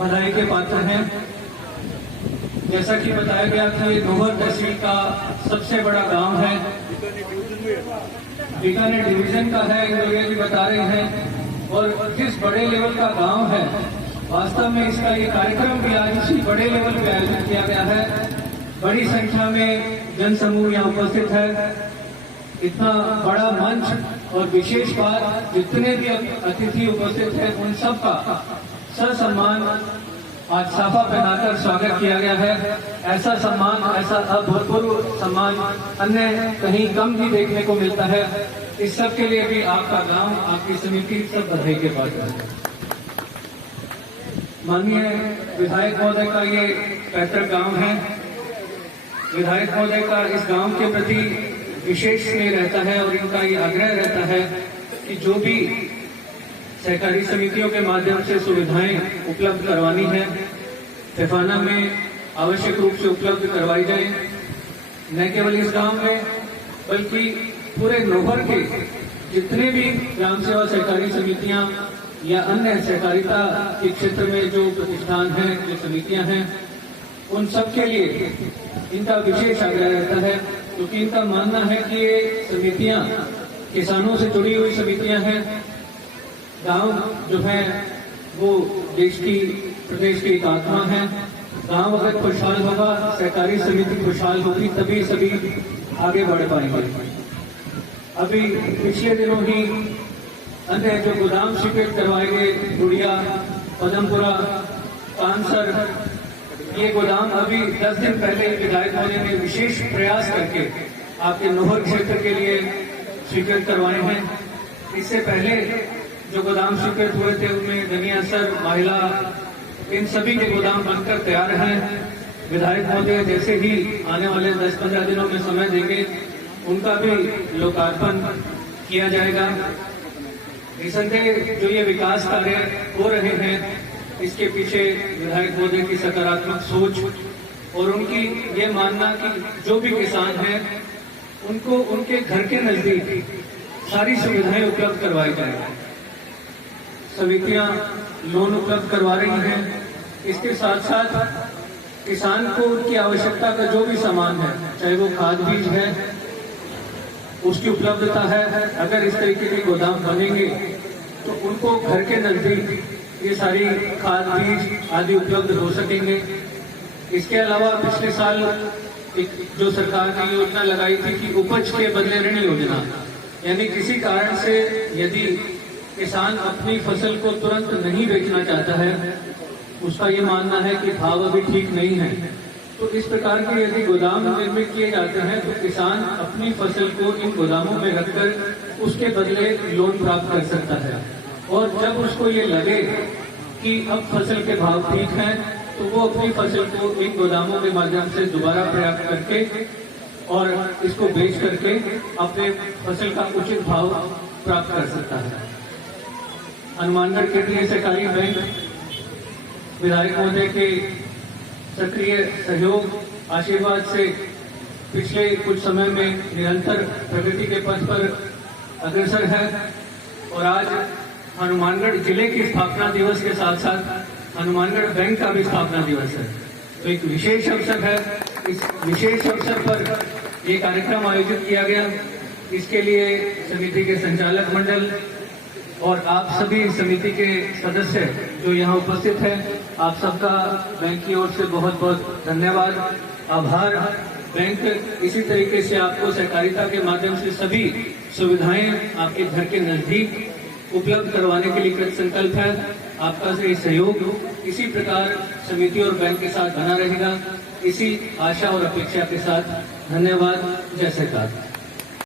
बधाई के पात्र हैं। जैसा कि बताया गया था, ये नोहर तहसील का सबसे बड़ा गांव है, बीकानेर डिवीजन का है, ये भी बता रहे हैं। और जिस बड़े लेवल का गांव है, वास्तव में इसका ये कार्यक्रम भी आज इसी बड़े लेवल पे आयोजित किया गया है। बड़ी संख्या में जनसमूह यहाँ उपस्थित है। इतना बड़ा मंच और विशेष बात, जितने भी अतिथि उपस्थित हैं उन सब का ससम्मान आज साफा पहनाकर स्वागत किया गया है। ऐसा सम्मान, ऐसा अभूतपूर्व सम्मान अन्य कहीं कम भी देखने को मिलता है। इस सब के लिए भी आपका गांव, आपकी समिति सब बधाई के पात्र है। माननीय विधायक महोदय का ये पैतृक गांव है। विधायक महोदय का इस गांव के प्रति विशेष स्नेह रहता है और इनका ये आग्रह रहता है कि जो भी सहकारी समितियों के माध्यम से सुविधाएं उपलब्ध करवानी है, तेफाना में आवश्यक रूप से उपलब्ध करवाई जाए। न केवल इस गांव में बल्कि पूरे नोहर के जितने भी ग्राम सेवा सहकारी समितियां या अन्य सहकारिता के क्षेत्र में जो प्रतिष्ठान हैं, जो समितियां हैं, उन सब के लिए इनका विशेष आग्रह रहता है, क्योंकि इनका मानना है कि ये समितियां किसानों से जुड़ी हुई समितियां हैं। गांव जो है वो देश की, प्रदेश की एक आत्मा है। गांव अगर खुशहाल होगा, सहकारी समिति खुशहाल होगी, तभी सभी आगे बढ़ पाएंगे। अभी पिछले दिनों ही अन्य जो गोदाम स्वीकृत करवाए गए, गुड़िया, पदमपुरा, कांसर, ये गोदाम अभी 10 दिन पहले विधायक महोदय ने विशेष प्रयास करके आपके नोहर क्षेत्र के लिए स्वीकृत करवाए हैं। इससे पहले जो गोदाम स्वीकृत हुए थे उनमें दनियासर, महिला, इन सभी के गोदाम बनकर तैयार हैं। विधायक महोदय जैसे ही आने वाले 10-15 दिनों में समय देंगे, उनका भी लोकार्पण किया जाएगा। निसंदेह जो ये विकास कार्य हो रहे हैं, इसके पीछे विधायक महोदय की सकारात्मक सोच और उनकी ये मानना कि जो भी किसान हैं उनको उनके घर के नजदीक सारी सुविधाएं उपलब्ध करवाई जाए। समितियां लोन उपलब्ध करवा रही हैं। इसके साथ साथ किसान को उनकी आवश्यकता का जो भी सामान है, चाहे वो खाद बीज है, उसकी उपलब्धता है। अगर इस तरीके के गोदाम बनेंगे तो उनको घर के नजदीक ये सारी खाद बीज आदि उपलब्ध हो सकेंगे। इसके अलावा पिछले साल एक जो सरकार ने योजना लगाई थी कि उपज के बदले ऋण योजना, यानी किसी कारण से यदि किसान अपनी फसल को तुरंत नहीं बेचना चाहता है, उसका ये मानना है कि भाव अभी ठीक नहीं है, तो इस प्रकार के यदि गोदाम निर्मित किए जाते हैं तो किसान अपनी फसल को इन गोदामों में रखकर उसके बदले लोन प्राप्त कर सकता है। और जब उसको ये लगे कि अब फसल के भाव ठीक हैं, तो वो अपनी फसल को इन गोदामों के माध्यम से दोबारा प्राप्त करके और इसको बेच करके अपने फसल का उचित भाव प्राप्त कर सकता है। हनुमानगढ़ केंद्रीय सहकारी बैंक विधायक महोदय के सक्रिय सहयोग, आशीर्वाद से पिछले कुछ समय में निरंतर प्रगति के पथ पर अग्रसर है। और आज हनुमानगढ़ जिले की स्थापना दिवस के साथ साथ हनुमानगढ़ बैंक का भी स्थापना दिवस है, तो एक विशेष अवसर है। इस विशेष अवसर पर ये कार्यक्रम आयोजित किया गया। इसके लिए समिति के संचालक मंडल और आप सभी समिति के सदस्य जो यहाँ उपस्थित हैं, आप सबका बैंक की ओर से बहुत बहुत धन्यवाद, आभार। बैंक इसी तरीके से आपको सहकारिता के माध्यम से सभी सुविधाएं आपके घर के नजदीक उपलब्ध करवाने के लिए कृत संकल्प है। आपका से सहयोग इसी प्रकार समिति और बैंक के साथ बना रहेगा। इसी आशा और अपेक्षा के साथ धन्यवाद। जय सरकार।